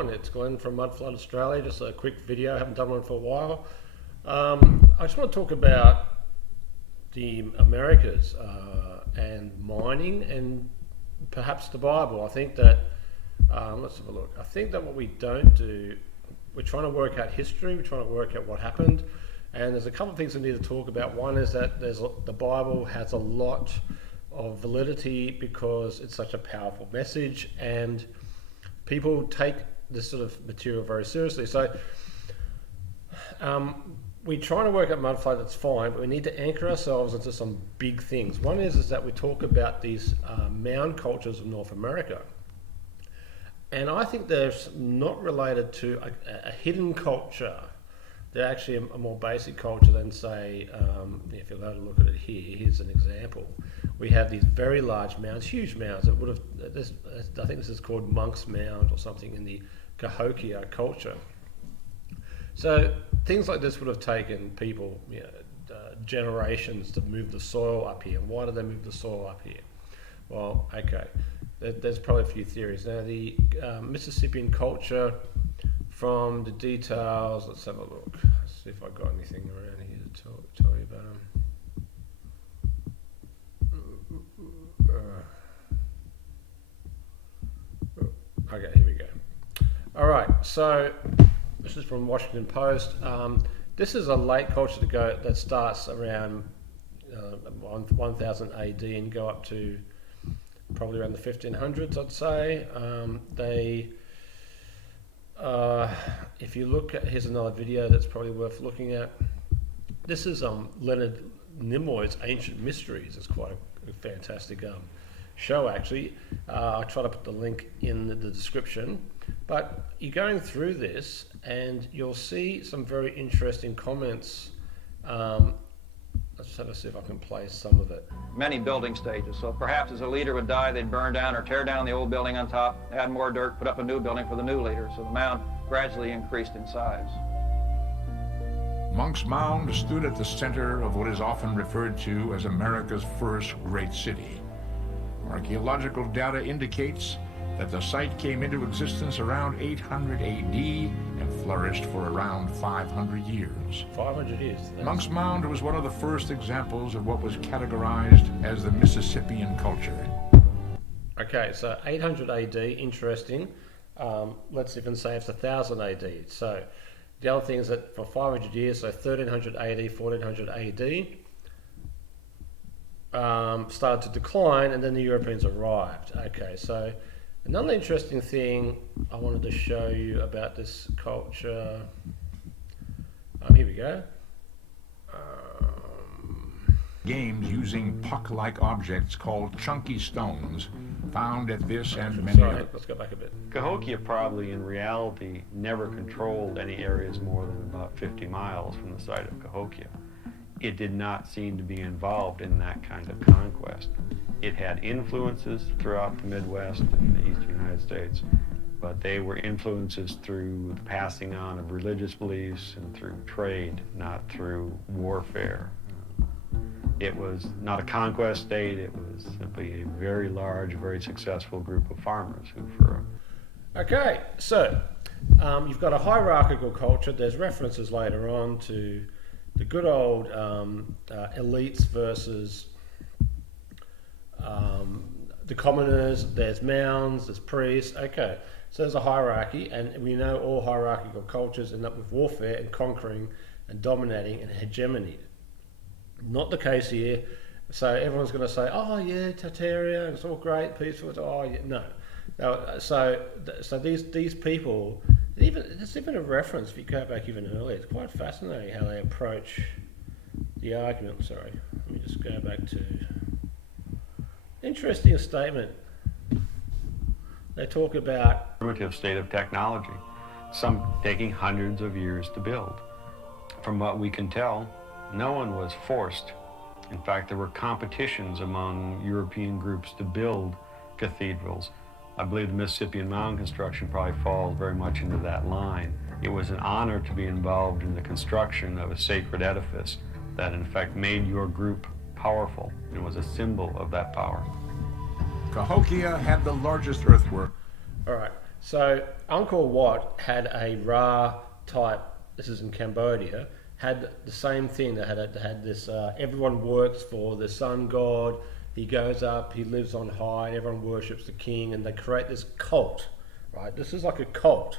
everyone. It's Glenn from Mudflood Australia. Just a quick video. I haven't done one for a while. I just want to talk about the Americas and mining and perhaps the Bible. I think that, let's have a look. I think that what we don't do, we're trying to work out history, we're trying to work out what happened, and there's a couple of things we need to talk about. One is that the Bible has a lot of validity because it's such a powerful message and people take this sort of material very seriously. So we're trying to work out mudflood, that's fine, but we need to anchor ourselves into some big things. One is that we talk about these mound cultures of North America. And I think they're not related to a hidden culture. They're actually a more basic culture than, say, if you're allowed to look at it here, here's an example. We have these very large mounds, huge mounds that would have, I think this is called Monk's Mound or something in the Cahokia culture. So things like this would have taken people, generations to move the soil up here. And why did they move the soil up here? Well, okay, there's probably a few theories. Now the Mississippian culture, from the details, let's have a look. Let's see if I've got anything around here to tell you about them. Okay, here we go. All right, so this is from Washington Post. This is a late culture that starts around 1000 AD and go up to probably around the 1500s, I'd say. If you look at, here's another video that's probably worth looking at. This is Leonard Nimoy's Ancient Mysteries. It's quite a fantastic show, actually. I'll try to put the link in the description. But you're going through this and you'll see some very interesting comments. Let's have a see if I can play some of it. Many building stages. So perhaps as a leader would die, they'd burn down or tear down the old building on top, add more dirt, put up a new building for the new leader. So the mound gradually increased in size. Monk's Mound stood at the center of what is often referred to as America's first great city. Archaeological data indicates that the site came into existence around 800 AD and flourished for around 500 years. 500 years. Monk's Mound was one of the first examples of what was categorized as the Mississippian culture. Okay, so 800 AD, interesting. Let's even say it's 1000 AD. So the other thing is that for 500 years, so 1300 AD, 1400 AD, started to decline, and then the Europeans arrived. Okay, so another interesting thing I wanted to show you about this culture. Here we go. Games using puck-like objects called chunky stones found at this and many other. Let's go back a bit. Cahokia probably in reality never controlled any areas more than about 50 miles from the site of Cahokia. It did not seem to be involved in that kind of conquest. It had influences throughout the Midwest and the eastern United States, but they were influences through the passing on of religious beliefs and through trade, not through warfare. It was not a conquest state, it was simply a very large, very successful group of farmers who Okay, so you've got a hierarchical culture. There's references later on to the good old elites versus the commoners. There's mounds, there's priests. Okay, so there's a hierarchy, and we know all hierarchical cultures end up with warfare and conquering and dominating and hegemony. Not the case here. So everyone's going to say, oh yeah, Tartaria, it's all great, peaceful. Oh yeah, no. So these people, there's even a reference, if you go back even earlier, it's quite fascinating how they approach the argument. Sorry, let me just go back to, interesting statement. They talk about primitive state of technology, some taking hundreds of years to build. From what we can tell, no one was forced. In fact, there were competitions among European groups to build cathedrals. I believe the Mississippian mound construction probably falls very much into that line. It was an honor to be involved in the construction of a sacred edifice that in fact made your group powerful. It was a symbol of that power. Cahokia had the largest earthwork. All right, so Angkor Wat had a Ra type. This is in Cambodia. Had the same thing. They had this. Everyone works for the sun god. He goes up. He lives on high. Everyone worships the king, and they create this cult. Right. This is like a cult.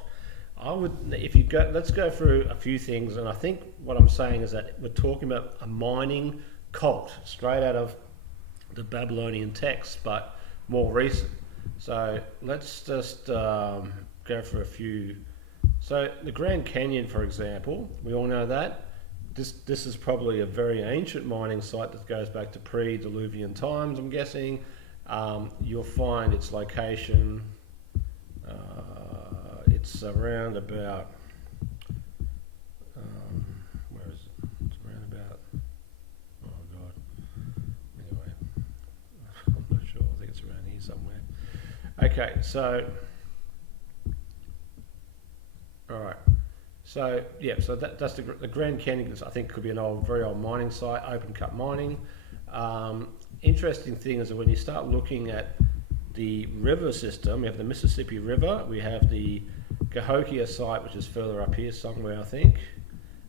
Let's go through a few things, and I think what I'm saying is that we're talking about a mining cult straight out of the Babylonian texts, but more recent. So let's just go for a few. So the Grand Canyon, for example, we all know that. This is probably a very ancient mining site that goes back to pre-Diluvian times, I'm guessing. You'll find its location. It's around about. Where is it? It's around about. Oh God. Anyway, I'm not sure. I think it's around here somewhere. Okay, so. All right. So yeah, so that's the Grand Canyon. I think could be an very old mining site, open cut mining. Interesting thing is that when you start looking at the river system, we have the Mississippi River, we have the Cahokia site, which is further up here somewhere, I think.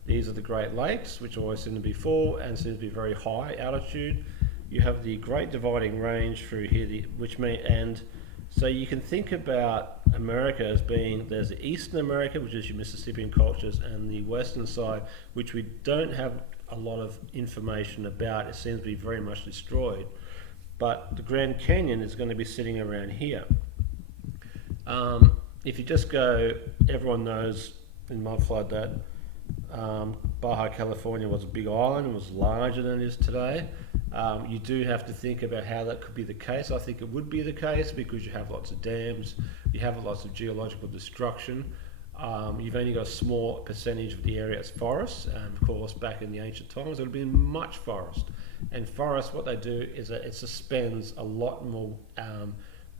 These are the Great Lakes, which always seem to be full and seem to be very high altitude. You have the Great Dividing Range through here, and so you can think about America as being, there's the Eastern America, which is your Mississippian cultures, and the Western side, which we don't have a lot of information about. It seems to be very much destroyed. But the Grand Canyon is going to be sitting around here. If you just go, everyone knows in mudflood that Baja California was a big island and was larger than it is today. You do have to think about how that could be the case. I think it would be the case because you have lots of dams, you have lots of geological destruction. You've only got a small percentage of the area as forests, and of course back in the ancient times there would have been much forest. And forests, what they do is that it suspends a lot more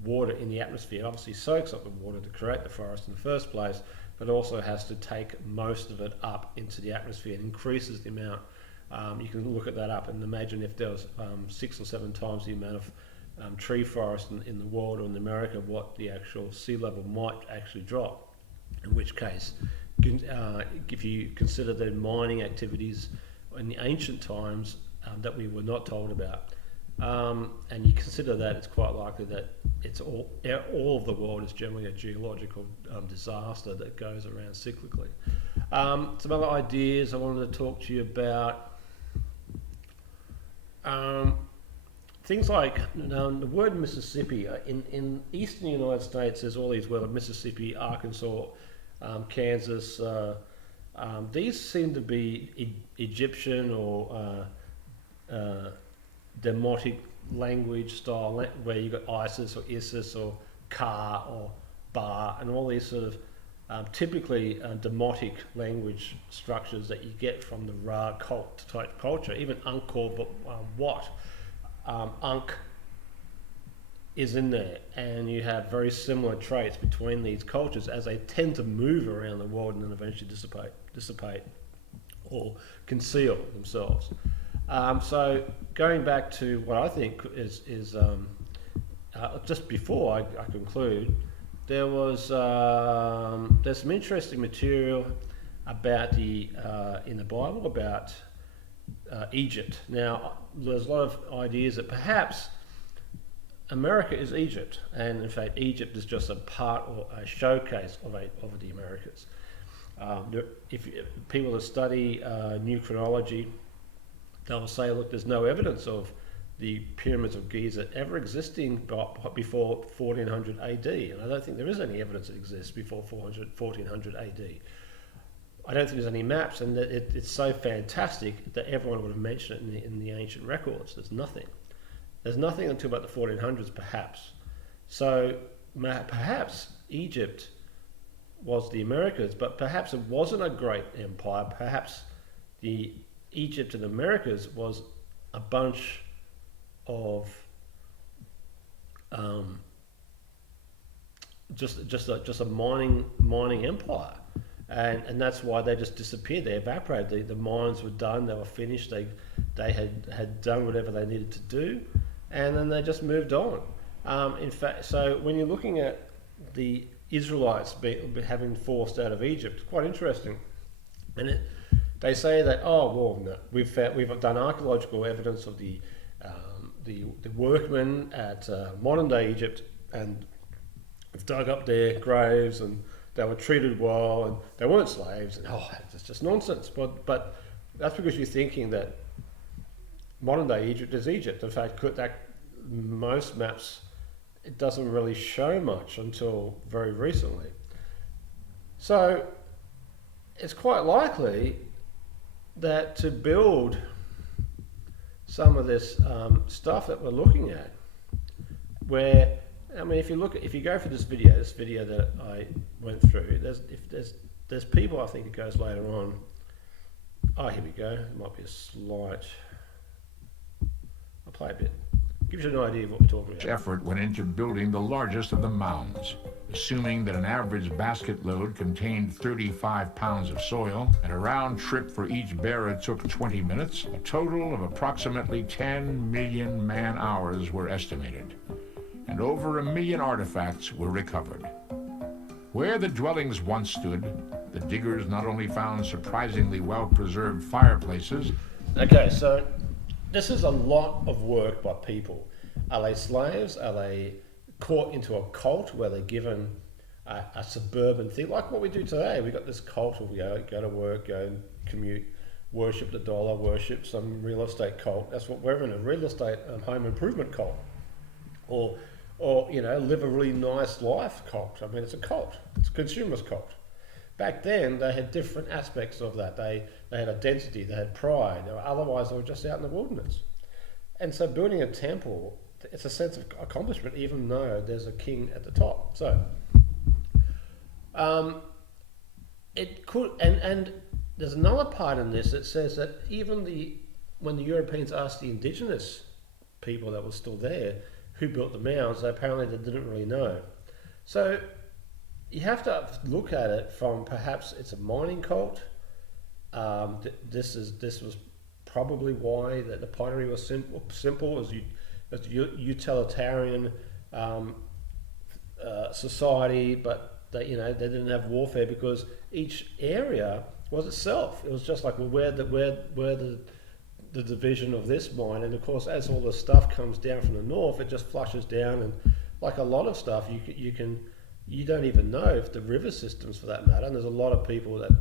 water in the atmosphere. It obviously soaks up the water to create the forest in the first place, but also has to take most of it up into the atmosphere and increases the amount. You can look at that up and imagine if there was 6 or 7 times the amount of tree forest in the world or in America, what the actual sea level might actually drop. In which case, if you consider the mining activities in the ancient times that we were not told about, and you consider that, it's quite likely that it's all of the world is generally a geological disaster that goes around cyclically. Some other ideas I wanted to talk to you about. Things like the word Mississippi in eastern United States. There's all these words: Mississippi, Arkansas, Kansas. These seem to be Egyptian or Demotic language style, where you got Isis or Isis or Ka or Ba, and all these sort of typically Demotic language structures that you get from the Ra cult type culture. Even Angkor Wat, Ankh is in there, and you have very similar traits between these cultures as they tend to move around the world and then eventually dissipate or conceal themselves. So going back to what I think is just before I conclude, there's some interesting material about in the Bible about Egypt. Now, there's a lot of ideas that perhaps America is Egypt, and in fact Egypt is just a part or a showcase of the Americas. If people that study new chronology, they'll say, look, there's no evidence of the pyramids of Giza ever existing before 1400 AD, and I don't think there is any evidence that exists before 1400 AD. I don't think there's any maps, and that it's so fantastic that everyone would have mentioned it in the ancient records. There's nothing. There's nothing until about the 1400s, perhaps. So perhaps Egypt was the Americas, but perhaps it wasn't a great empire. Perhaps the Egypt and the Americas was a bunch of just a mining empire, and that's why they just disappeared. They evaporated. The mines were done. They were finished. They had done whatever they needed to do, and then they just moved on. In fact, so when you're looking at the Israelites having forced out of Egypt. Quite interesting. And they say that, no, we've done archaeological evidence of the workmen at modern day Egypt, and we've dug up their graves, and they were treated well, and they weren't slaves. And it's just nonsense. But that's because you're thinking that modern day Egypt is Egypt. In fact, that most maps, it doesn't really show much until very recently. So it's quite likely that to build some of this stuff that we're looking at, where, I mean, if you go for this video that I went through, there's people, I think it goes later on. Oh, here we go. It might be a slight. I'll play a bit. Gives you an idea of what we're talking about. Effort went into building the largest of the mounds, assuming that an average basket load contained 35 pounds of soil, and a round trip for each bearer took 20 minutes. A total of approximately 10 million man-hours were estimated, and over 1 million artifacts were recovered. Where the dwellings once stood, the diggers not only found surprisingly well-preserved fireplaces. Okay, so this is a lot of work by people. Are they slaves? Are they caught into a cult where they're given a suburban thing, like what we do today? We got this cult of go to work, go and commute, worship the dollar, worship some real estate cult. That's what we're in, a real estate home improvement cult, or live a really nice life cult. I mean, it's a cult. It's a consumerist cult. Back then, they had different aspects of that. They had identity, they had pride. Otherwise, they were just out in the wilderness. And so building a temple, it's a sense of accomplishment, even though there's a king at the top. So it could, and there's another part in this that says that even when the Europeans asked the indigenous people that were still there who built the mounds, apparently they didn't really know. So you have to look at it from, perhaps it's a mining cult. This was probably why the pottery was simple as utilitarian society, but they didn't have warfare because each area was itself. It was just like, well, where the division of this mine, and of course as all the stuff comes down from the north, it just flushes down, and like a lot of stuff, you don't even know if the river systems, for that matter, and there's a lot of people that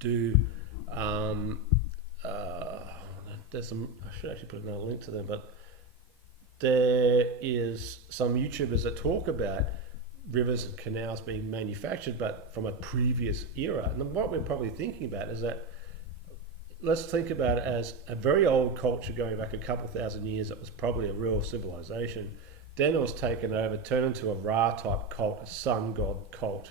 do there's some, I should actually put another link to them, but there is some YouTubers that talk about rivers and canals being manufactured, but from a previous era. And what we're probably thinking about is that, let's think about it as a very old culture going back a couple thousand years. It was probably a real civilization. Then it was taken over, turned into a Ra-type cult, a sun god cult.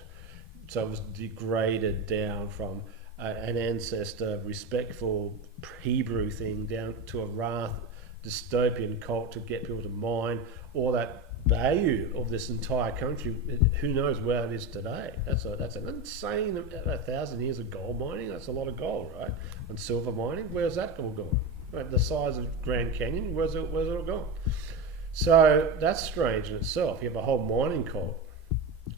So it was degraded down from an ancestor, respectful Hebrew thing, down to a Ra dystopian cult to get people to mine all that value of this entire country. Who knows where it is today? That's an insane 1,000 years of gold mining. That's a lot of gold, right? And silver mining, where's that all gone? Right, the size of Grand Canyon, where's it all gone? So that's strange in itself. You have a whole mining cult.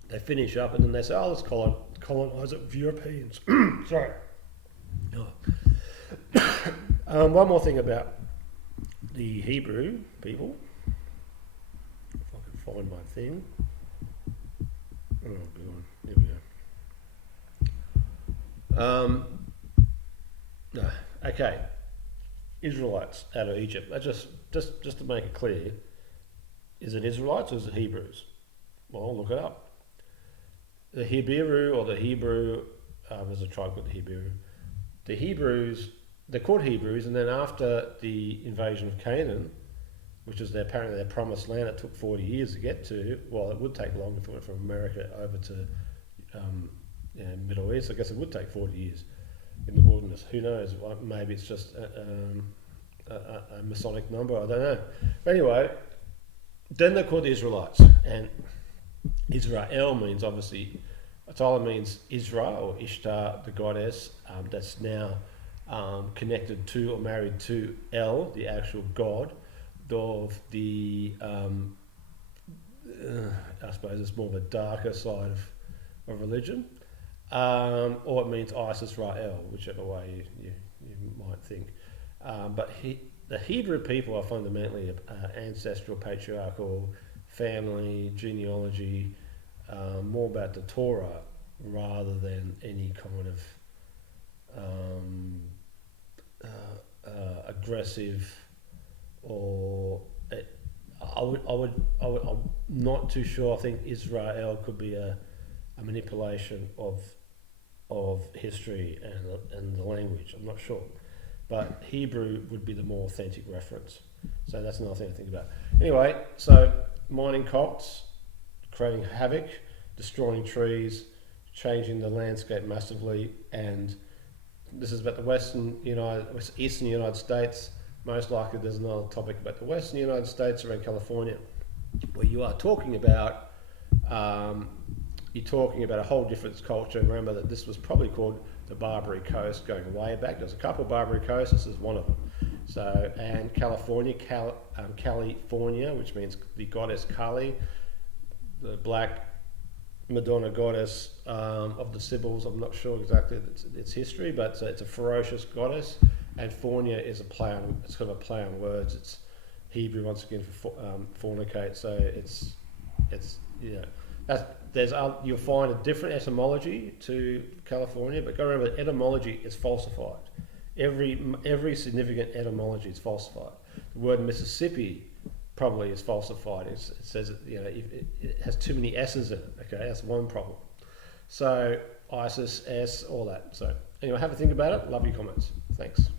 They finish up and then they say, let's colonize it with Europeans. Sorry. One more thing about the Hebrew people. If I can find my thing. Oh, God. Here we go. No. Okay. Israelites out of Egypt. Just to make it clear, is it Israelites or is it Hebrews? Well, look it up. The Hebrew or the Hebrew, there's a tribe called the Hebrew. The Hebrews, they're called Hebrews, and then after the invasion of Canaan, which is apparently their promised land, it took 40 years to get to. Well, it would take longer if it went from America over to Middle East. I guess it would take 40 years in the wilderness. Who knows? Maybe it's just a Masonic number. I don't know. But anyway, then they're called the Israelites, and Israel means, obviously, it either means Israel or Ishtar, the goddess, that's now connected to or married to El, the actual god of the, I suppose it's more of a darker side of religion, or it means Isis Ra'el, whichever way you might think. But the Hebrew people are fundamentally ancestral, patriarchal, family, genealogy, more about the Torah rather than any kind of aggressive or I'm not too sure. I think Israel could be a manipulation of history and the language. I'm not sure, but Hebrew would be the more authentic reference. So that's another thing to think about. Anyway, so mining cults, creating havoc, destroying trees, changing the landscape massively, and this is about the eastern United States. Most likely there's another topic about the western United States around California, where you are talking about a whole different culture. And remember that this was probably called the Barbary Coast going way back. There's a couple of Barbary coasts, this is one of them. So, and California, California, which means the goddess Kali, the black Madonna goddess of the Sibyls. I'm not sure exactly its history, but it's a ferocious goddess. And Fornia is it's kind of a play on words. It's Hebrew once again for fornicate. So it's you'll find a different etymology to California, but go remember, etymology is falsified. Every significant etymology is falsified. The word Mississippi probably is falsified. It says it has too many S's in it. Okay, that's one problem. So ISIS, S, all that. So anyway, have a think about it. Love your comments. Thanks.